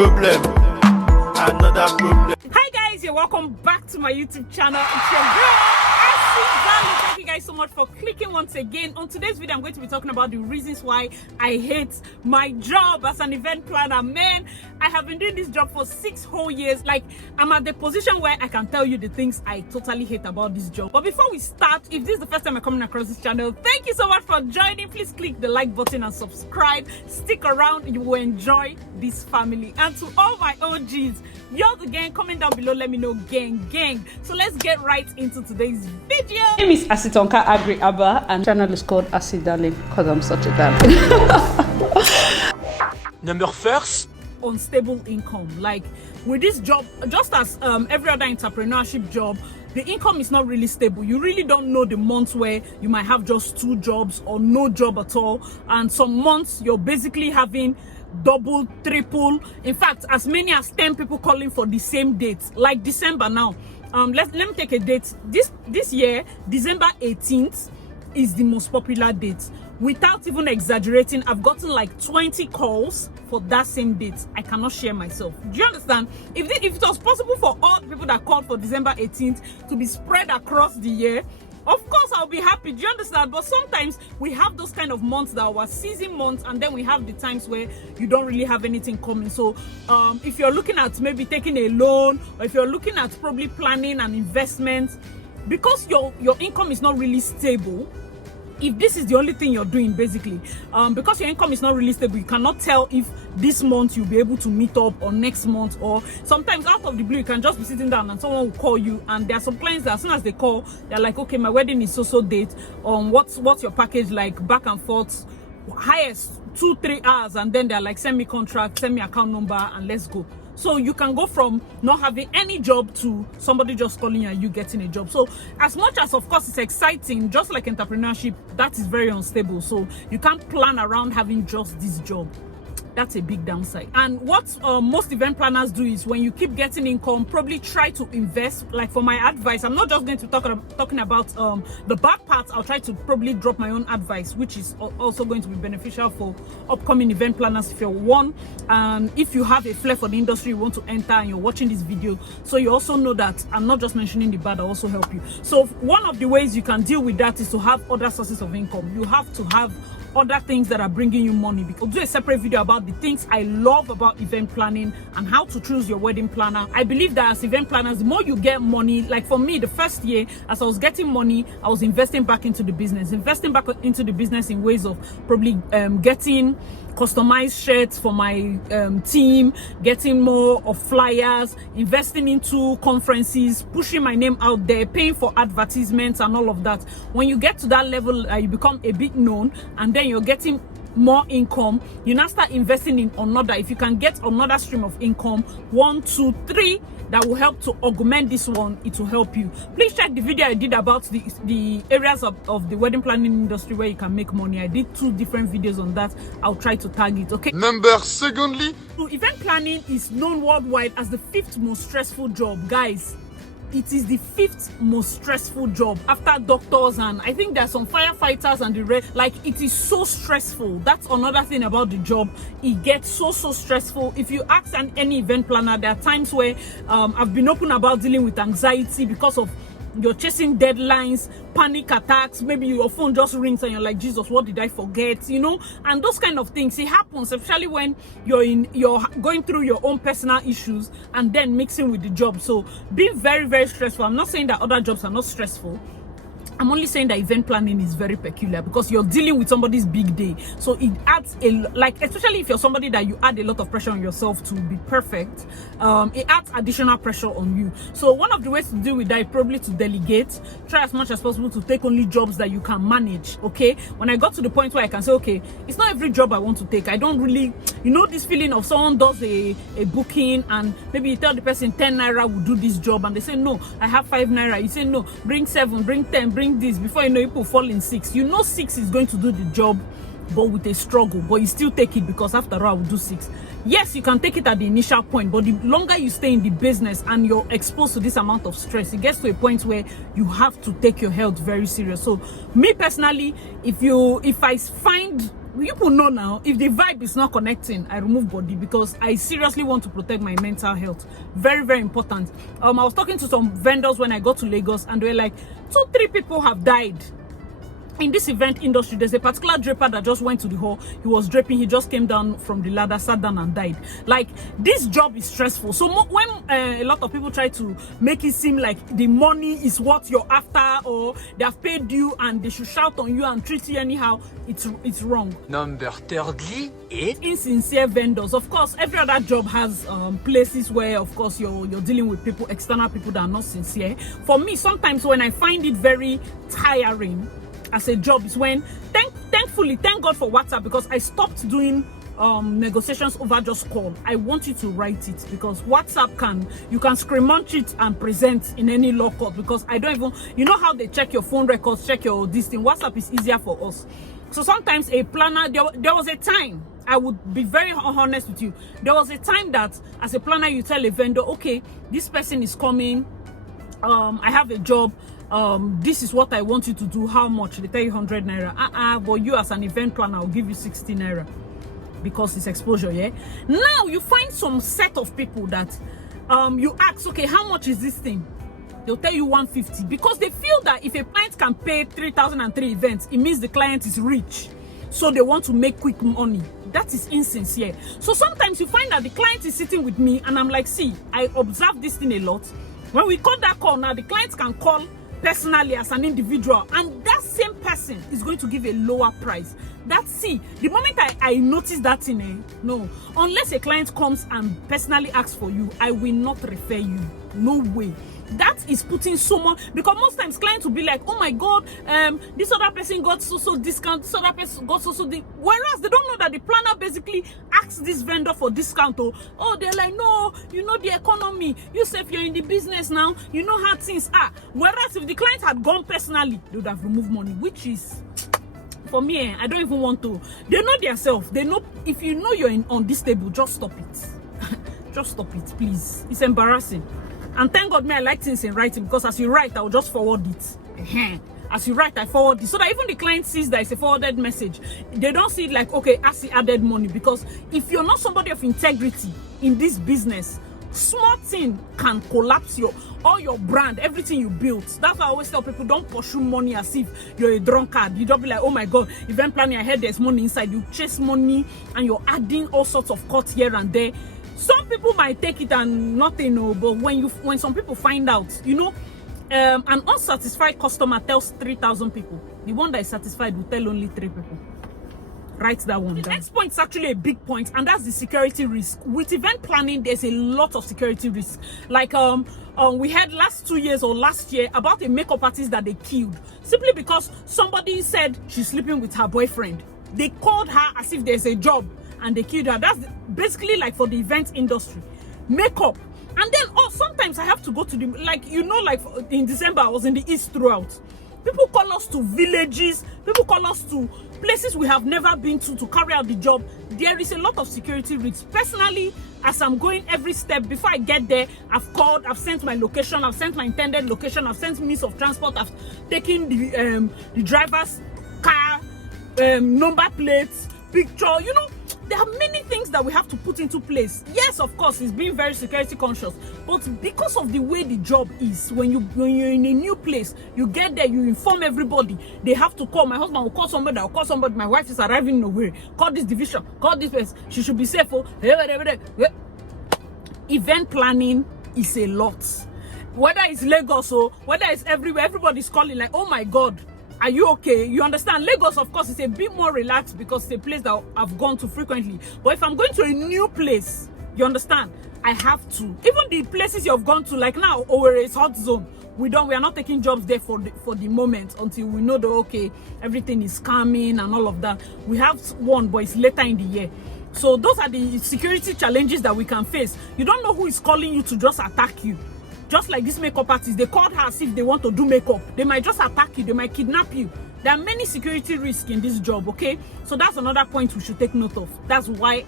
Hi guys, you're welcome back to my YouTube channel. It's your girl Assi. Thank you guys so much for clicking once again. On today's video, I'm going to be talking about the reasons why I hate my job as an event planner. Man, I have been doing this job for 6 whole years. Like, I'm at the position where I can tell you the things I totally hate about this job. But before we start, if this is the first time I'm coming across this channel, thank you so much for joining. Please click the like button and subscribe. Stick around, you will enjoy this family. And to all my OGs, you're the gang, comment down below, let me know, gang. So let's get right into today's video. My name is Asitonka Agri Abba, and channel is called Assi Darling because I'm such a darling. Number first, unstable income. Like with this job, just as every other entrepreneurship job, the income is not really stable. You really don't know the months where you might have just 2 jobs or no job at all, and some months you're basically having double, triple, in fact as many as 10 people calling for the same date. Like December now, let me take a date. This year, December 18th is the most popular date. Without even exaggerating, I've gotten like 20 calls for that same date. I cannot share myself. Do you understand? If it was possible for all the people that called for December 18th to be spread across the year, of course I'll be happy. Do you understand? But sometimes we have those kind of months that are season months, and then we have the times where you don't really have anything coming. So if you're looking at maybe taking a loan, or if you're looking at probably planning an investment, because your income is not really stable, if this is the only thing you're doing basically, because your income is not really stable, you cannot tell if this month you'll be able to meet up or next month, or sometimes out of the blue you can just be sitting down and someone will call you, and there are some clients that as soon as they call, they're like, okay, my wedding is so date, what's your package like, back and forth, highest 2-3 hours, and then they're like, send me contract, send me account number, and let's go. So you can go from not having any job to somebody just calling you and you getting a job. So as much as of course it's exciting, just like entrepreneurship, that is very unstable. So you can't plan around having just this job. That's a big downside. And what most event planners do is, when you keep getting income, probably try to invest. Like for my advice, I'm not just going to talking about the bad parts. I'll try to probably drop my own advice, which is also going to be beneficial for upcoming event planners if you're one, and if you have a flair for the industry you want to enter and you're watching this video, so you also know that I'm not just mentioning the bad, I'll also help you. So one of the ways you can deal with that is to have other sources of income. You have to have other things that are bringing you money. I'll do a separate video about the things I love about event planning and how to choose your wedding planner. I believe that as event planners, the more you get money, like for me, the first year, as I was getting money, I was investing back into the business in ways of probably getting customized shirts for my team, getting more of flyers, investing into conferences, pushing my name out there, paying for advertisements and all of that. When you get to that level, you become a bit known, and then you're getting more income, you now start investing in another. If you can get another stream of income, 1, 2, 3, that will help to augment this one, it will help you. Please check the video I did about the areas of the wedding planning industry where you can make money. I did 2 different videos on that. I'll try to tag it, okay? number secondly, So event planning is known worldwide as the 5th most stressful job. Guys, it is the 5th most stressful job after doctors, and I think there's some firefighters and the rest. Like, it is so stressful. That's another thing about the job. It gets so stressful. If you ask any event planner, there are times where I've been open about dealing with anxiety because of you're chasing deadlines, panic attacks, maybe your phone just rings and you're like, Jesus, what did I forget? You know, and those kind of things, it happens, especially when you're going through your own personal issues and then mixing with the job. So being very stressful. I'm not saying that other jobs are not stressful. I'm only saying that event planning is very peculiar because you're dealing with somebody's big day. So it adds especially if you're somebody that you add a lot of pressure on yourself to be perfect, it adds additional pressure on you. So one of the ways to deal with that is probably to delegate. Try as much as possible to take only jobs that you can manage, okay? When I got to the point where I can say, okay, it's not every job I want to take. I don't really, you know, this feeling of someone does a booking and maybe you tell the person 10 naira will do this job, and they say, no, I have 5 naira. You say, no, bring 7, bring 10, bring this. Before you know, people fall in 6. You know 6 is going to do the job, but with a struggle, but you still take it because after all, I will do 6. Yes, you can take it at the initial point, but the longer you stay in the business and you're exposed to this amount of stress, it gets to a point where you have to take your health very serious. So me personally, if I find people know now, if the vibe is not connecting, I remove body, because I seriously want to protect my mental health. Very, very important. I was talking to some vendors when I got to Lagos, and they were like, 2-3 people have died in this event industry. There's a particular draper that just went to the hall. He was draping, he just came down from the ladder, sat down and died. Like, this job is stressful. So when a lot of people try to make it seem like the money is what you're after, or they have paid you and they should shout on you and treat you anyhow, it's wrong. Number thirdly is Insincere vendors. Of course, every other job has places where, of course, you're dealing with people, external people that are not sincere. For me, sometimes when I find it very tiring as a job is when, thankfully, thank God for WhatsApp, because I stopped doing negotiations over just call. I want you to write it, because WhatsApp you can screenshot it and present in any law court, because I don't even, you know how they check your phone records, check your this thing. WhatsApp is easier for us. So sometimes a planner, there was a time, I would be very honest with you, there was a time that as a planner you tell a vendor, okay, this person is coming, I have a job, this is what I want you to do, how much? They tell you 100 naira. But you as an event planner, I'll give you 60 naira, because it's exposure. Yeah, now you find some set of people that you ask, okay, how much is this thing? They'll tell you 150, because they feel that if a client can pay 3,003 events, it means the client is rich, so they want to make quick money. That is insincere. So sometimes you find that the client is sitting with me and I'm like, see, I observe this thing a lot. When we cut that call now, the clients can call personally as an individual, and that same person is going to give a lower price. See, the moment I notice that thing, no, unless a client comes and personally asks for you, I will not refer you. No way. That is putting so much, because most times clients will be like, oh my god, this other person got so discount, this other person got so whereas they don't know that the planner basically asks this vendor for discount. Oh, they're like, no, you know the economy, you say if you're in the business now, you know how things are. Whereas if the client had gone personally, they would have removed money, which is, for me, I don't even want to. They know themselves. They know, if you know you're on this table, just stop it. Just stop it, please. It's embarrassing. And thank God, I like things in writing, because as you write, I will just forward it. As you write, I forward it, so that even the client sees that it's a forwarded message. They don't see it like, okay, Asi added money. Because if you're not somebody of integrity in this business, small thing can collapse all your brand, everything you built. That's why I always tell people, don't pursue money as if you're a drunkard. You don't be like, oh my god, event planning, I heard there's money inside. You chase money and you're adding all sorts of cuts here and there. Some people might take it and nothing, but when some people find out, an unsatisfied customer tells 3,000 people. The one that is satisfied will tell only 3 people. Write that one down. The next point is actually a big point, and that's the security risk. With event planning, there's a lot of security risk. Like we had last 2 years or last year about a makeup artist that they killed simply because somebody said she's sleeping with her boyfriend. They called her as if there's a job, and they killed her. That's basically like for the event industry, makeup. And then sometimes I have to go to the, like in December I was in the east throughout. People call us to villages, people call us to places we have never been to carry out the job. There is a lot of security risks. Personally, as I'm going every step, before I get there, I've called, I've sent my location, I've sent my intended location, I've sent means of transport, I've taken the driver's car, number plates, picture, there are many things that we have to put into place. Yes, of course, it's being very security conscious, but because of the way the job is, when you're in a new place, you get there, you inform everybody. They have to call. My husband will call somebody, I'll call somebody. My wife is arriving nowhere. Call this division, call this place. She should be safe. Event planning is a lot. Whether it's Lagos or whether it's everywhere, everybody's calling like, oh my God, are you okay? You understand? Lagos, of course, is a bit more relaxed because it's a place that I've gone to frequently. But if I'm going to a new place, you understand, I have to. Even the places you've gone to, like now, Owerri is hot zone. We are not taking jobs there for the moment until we know that, okay, everything is calming and all of that. We have one, but it's later in the year. So those are the security challenges that we can face. You don't know who is calling you to just attack you. Just like this makeup artist, they called her as if they want to do makeup. They might just attack you, they might kidnap you. There are many security risks in this job, okay? So that's another point we should take note of. That's why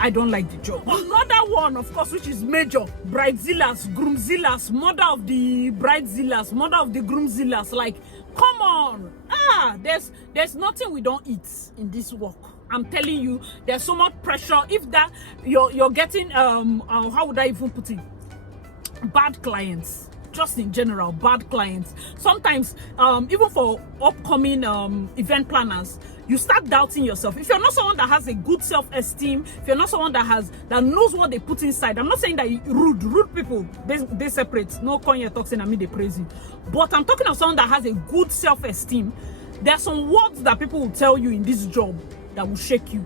I don't like the job. Another one, of course, which is major, bridezillas, groomzillas, mother of the bridezillas, mother of the groomzillas. Like, come on. there's nothing we don't eat in this work. I'm telling you, there's so much pressure. If that you're getting how would I even put it, bad clients, just in general, bad clients. Sometimes even for upcoming event planners, you start doubting yourself. If you're not someone that has a good self-esteem, if you're not someone that knows what they put inside, I'm not saying that rude people, they separate. No Kanye talking and me they praise you. But I'm talking of someone that has a good self-esteem. There are some words that people will tell you in this job that will shake you.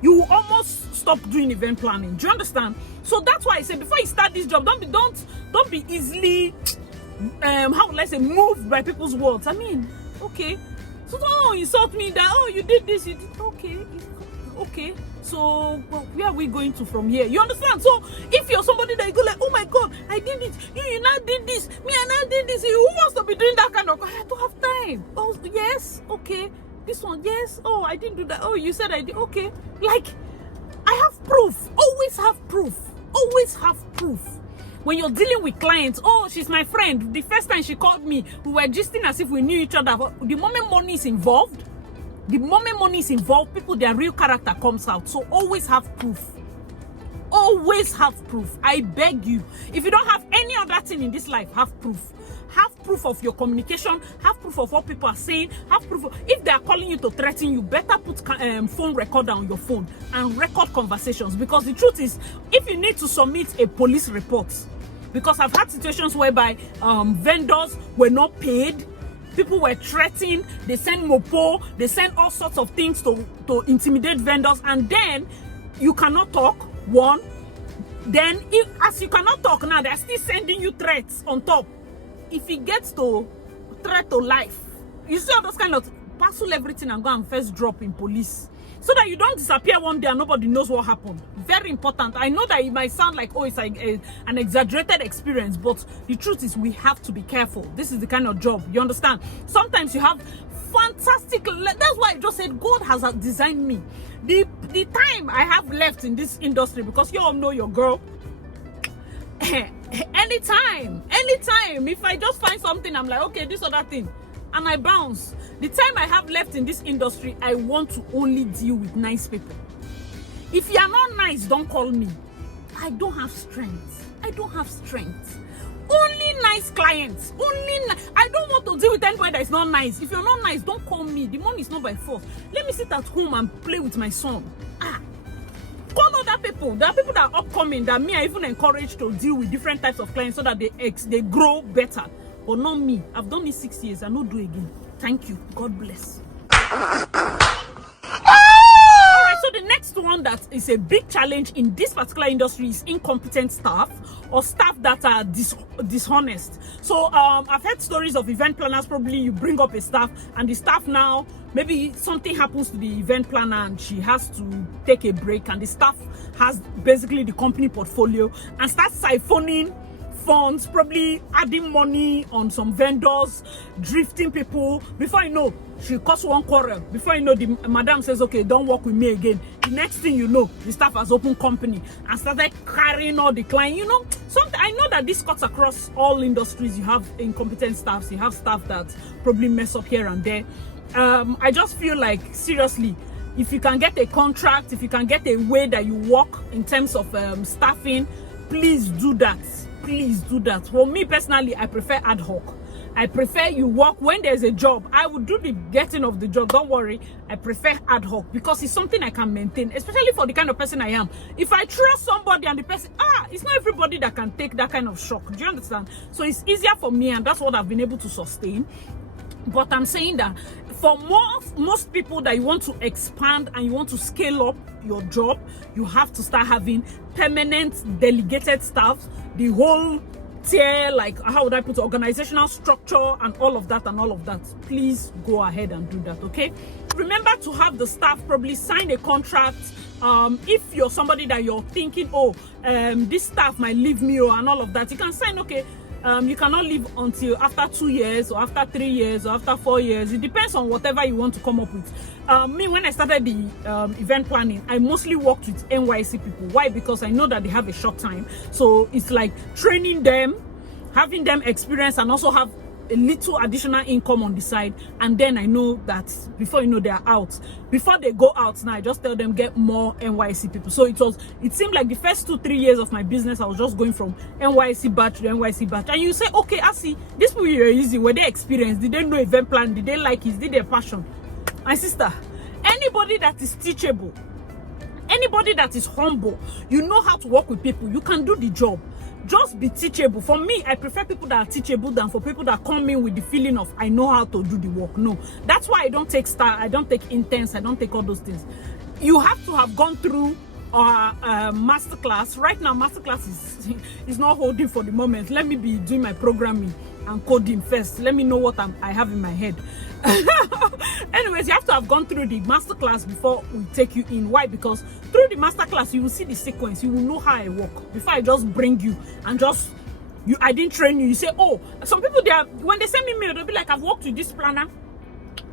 You will almost stop doing event planning. Do you understand? So that's why I say before you start this job, don't be easily how will I say, moved by people's words. I mean, okay. So don't insult me that, oh, you did this, you did, okay. So where are we going to from here? You understand? So if you're somebody that you go like, oh my God, I did it, you now did this, me and I did this, who wants to be doing that kind of, I don't have time. Oh yes, okay. This one, yes, oh, I didn't do that. Oh, you said I did, okay. Like, I have proof. Always have proof. Always have proof. When you're dealing with clients, oh, she's my friend. The first time she called me, we were gisting as if we knew each other. But the moment money is involved, people, their real character comes out. So always have proof. Always have proof. I beg you. If you don't have any other thing in this life, have proof. Have proof of your communication. Have proof of what people are saying. Have proof of, if they are calling you to threaten you, better put phone recorder on your phone and record conversations. Because the truth is, if you need to submit a police report, because I've had situations whereby vendors were not paid, people were threatened, they send mopo, they send all sorts of things to intimidate vendors, and then you cannot talk. One, then as you cannot talk now, they're still sending you threats on top. If it gets to threat to life, you see all those kind of, parcel everything and go and first drop in police, so that you don't disappear one day and nobody knows what happened. Very important. I know that it might sound like, oh, it's like an exaggerated experience, but the truth is we have to be careful. This is the kind of job, you understand? Sometimes you have fantastic, that's why I just said God has designed me. The time I have left in this industry, because you all know your girl, anytime, if I just find something, I'm like, okay, this other thing, and I bounce. The time I have left in this industry, I want to only deal with nice people. If you are not nice, don't call me. I don't have strength. Only nice clients. I don't want to deal with anybody that is not nice. If you're not nice, don't call me. The money is not by force. Let me sit at home and play with my son. Call other people. There are people that are upcoming that me I even encourage to deal with different types of clients so that they grow better. But not me. I've done it 6 years. I don't do again. Thank you. God bless. So the next one that is a big challenge in this particular industry is incompetent staff, or staff that are dishonest. So I've heard stories of event planners. Probably you bring up a staff and the staff now, maybe something happens to the event planner and she has to take a break, and the staff has basically the company portfolio and starts siphoning funds, probably adding money on some vendors, drifting people. Before you know, she cause one quarrel. Before you know, the madam says, okay, don't work with me again. The next thing you know, the staff has opened company and started carrying all the client. You know, I know that this cuts across all industries. You have incompetent staffs, you have staff that probably mess up here and there. I just feel like, seriously, if you can get a contract, if you can get a way that you work in terms of staffing, please do that. Please do that. For me personally, I prefer ad hoc. I prefer you work when there's a job. I would do the getting of the job. Don't worry. I prefer ad hoc because it's something I can maintain, especially for the kind of person I am. If I trust somebody and the person, it's not everybody that can take that kind of shock. Do you understand? So it's easier for me, and that's what I've been able to sustain. But I'm saying that for most people that you want to expand and you want to scale up your job, you have to start having permanent delegated staff, the whole tier, like how would I put it, organizational structure and all of that. Please go ahead and do that, okay? Remember to have the staff probably sign a contract. If you're somebody that you're thinking, this staff might leave me and all of that, you can sign, okay, you cannot leave until after 2 years or after 3 years or after 4 years. It depends on whatever you want to come up with. Me, when I started the event planning, I mostly worked with NYC people. Why? Because I know that they have a short time. So it's like training them, having them experience, and also have a little additional income on the side, and then I know that before you know they are out. Before they go out now, I just tell them get more NYC people. So it seemed like the first 2-3 years of my business, I was just going from NYC batch to NYC batch. And you say, okay, I see this people here easy. Were they experienced? Did they know event plan? Did they like it? Did they passion? My sister, anybody that is teachable, anybody that is humble, you know how to work with people, you can do the job. Just be teachable. For me, I prefer people that are teachable than for people that come in with the feeling of I know how to do the work. No, that's why I don't take star, I don't take intense, I don't take all those things. You have to have gone through masterclass. Right now, masterclass is not holding for the moment. Let me be doing my programming and coding first. Let me know what I have in my head. Anyways, you have to have gone through the masterclass before we take you in. Why? Because through the masterclass you will see the sequence, you will know how I work before I just bring you and I didn't train you. You say, oh, some people, when they send me mail, they'll be like, I've worked with this planner,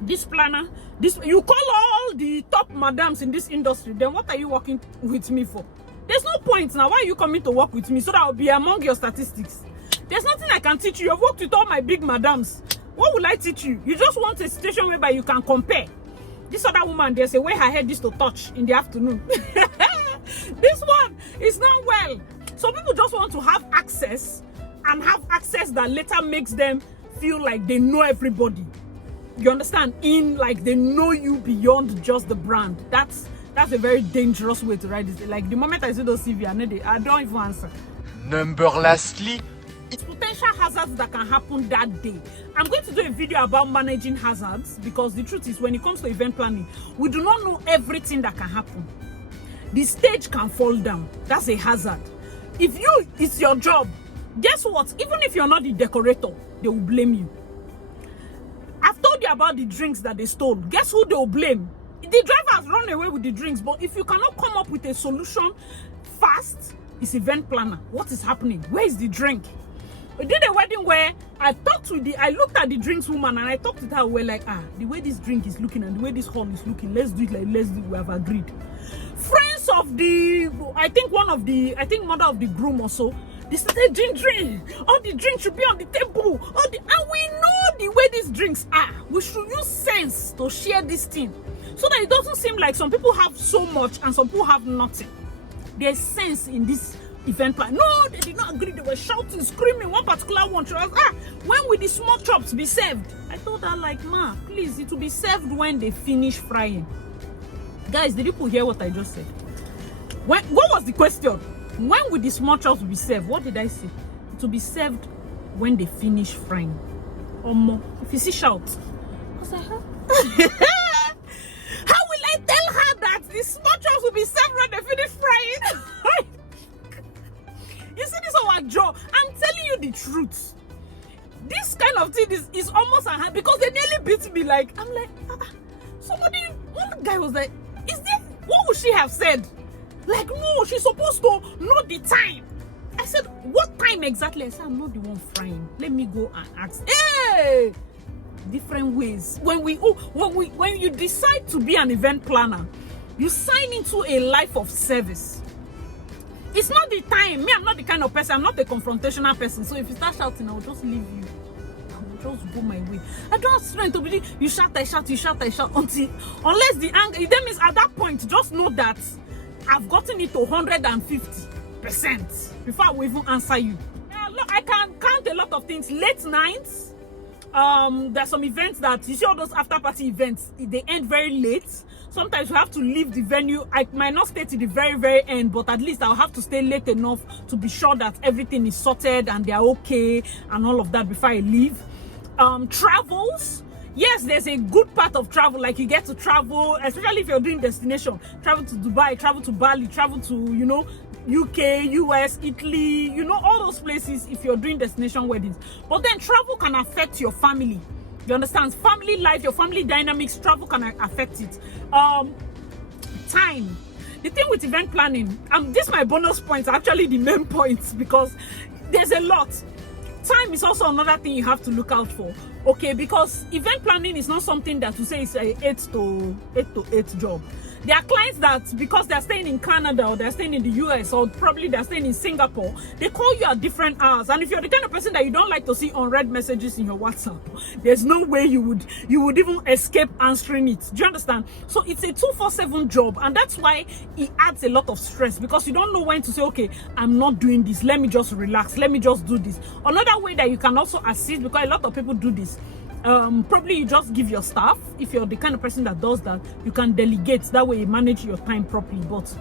you call all the top madams in this industry, then what are you working with me for? There's no point now. Why are you coming to work with me? So that I'll be among your statistics. There's nothing I can teach you. You've worked with all my big madams. What will I teach you? You just want a situation whereby you can compare. This other woman, there's a way her head is to touch in the afternoon. This one is not well. So people just want to have access, and have access that later makes them feel like they know everybody. You understand? Like they know you beyond just the brand. That's a very dangerous way to write this. Like the moment I see those CV, I don't even answer. Number lastly, it's potential hazards that can happen that day. I'm going to do a video about managing hazards, because the truth is, when it comes to event planning, we do not know everything that can happen. The stage can fall down. That's a hazard. If it's your job, guess what? Even if you're not the decorator, they will blame you. I've told you about the drinks that they stole. Guess who they will blame? The driver has run away with the drinks, but if you cannot come up with a solution fast, it's event planner. What is happening? Where is the drink? We did a wedding where I looked at the drinks woman and I talked to her. We're like, the way this drink is looking and the way this hall is looking, let's do it. We have agreed. Friends of mother of the groom also, they started drink. All the drinks should be on the table. And we know the way these drinks are. We should use sense to share this thing, so that it doesn't seem like some people have so much and some people have nothing. There's sense in this event plan. No, they did not agree. They were shouting, screaming. One particular one, she was, when will the small chops be served? I told her, like, ma, please, it will be served when they finish frying. Guys, did you hear what I just said? What was the question? When will the small chops be served? What did I say? It will be served when they finish frying. Or more. If you see shout. I was like, huh? How will I tell her that the small chops will be served when they finish frying? You see this on our jaw. I'm telling you the truth. This kind of thing is almost unheard, because they nearly beat me. Like, I'm like, one guy was like, what would she have said? Like, no, she's supposed to know the time. I said, what time exactly? I said, I'm not the one frying. Let me go and ask. Hey! Different ways. When you decide to be an event planner, you sign into a life of service. It's not the time. Me, I'm not the kind of person. I'm not a confrontational person. So if you start shouting, I will just leave you. I will just go my way. I don't have strength to be. You shout, I shout, you shout, I shout. Unless the anger. That means at that point, just know that I've gotten it to 150% before I will even answer you. Look, I can count a lot of things. Late nights. There's some events that you see, all those after party events, they end very late. Sometimes you have to leave the venue. I might not stay to the very, very end, but at least I'll have to stay late enough to be sure that everything is sorted and they're okay and all of that before I leave. Travels. Yes, there's a good part of travel, like you get to travel, especially if you're doing destination. Travel to Dubai, travel to Bali, travel to, UK, US, Italy, all those places if you're doing destination weddings. But then travel can affect your family. You understand? Family life, your family dynamics, travel can affect it. Time. The thing with event planning, this my bonus points, actually the main points, because there's a lot. Time is also another thing you have to look out for. Okay, because event planning is not something that you say is a 8 to 8 job. There are clients that, because they're staying in Canada or they're staying in the US or probably they're staying in Singapore, they call you at different hours. And if you're the kind of person that you don't like to see unread messages in your WhatsApp, there's no way you would even escape answering it. Do you understand? So it's a 247 job, and that's why it adds a lot of stress, because you don't know when to say, okay, I'm not doing this, let me just relax, let me just do this. Another way that you can also assist, because a lot of people do this, probably you just give your staff. If you're the kind of person that does that, you can delegate, that way you manage your time properly. But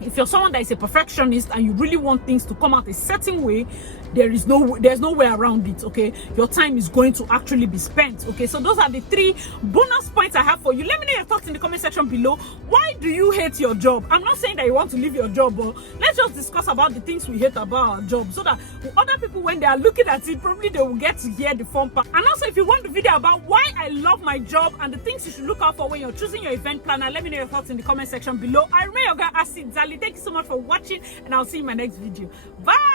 if you're someone that is a perfectionist and you really want things to come out a certain way, there's no way around it. Okay, your time is going to actually be spent. Okay, so those are the 3 bonus points I have for you. Let me know your thoughts in the comment section below. Why do you hate your job? I'm not saying that you want to leave your job, but let's just discuss about the things we hate about our job, so that other people, when they are looking at it, probably they will get to hear the fun part. And also, if you want the video about why I love my job and the things you should look out for when you're choosing your event planner, let me know your thoughts in the comment section below. I remain your girl Acid Dali. Thank you so much for watching, and I'll see you in my next video. Bye.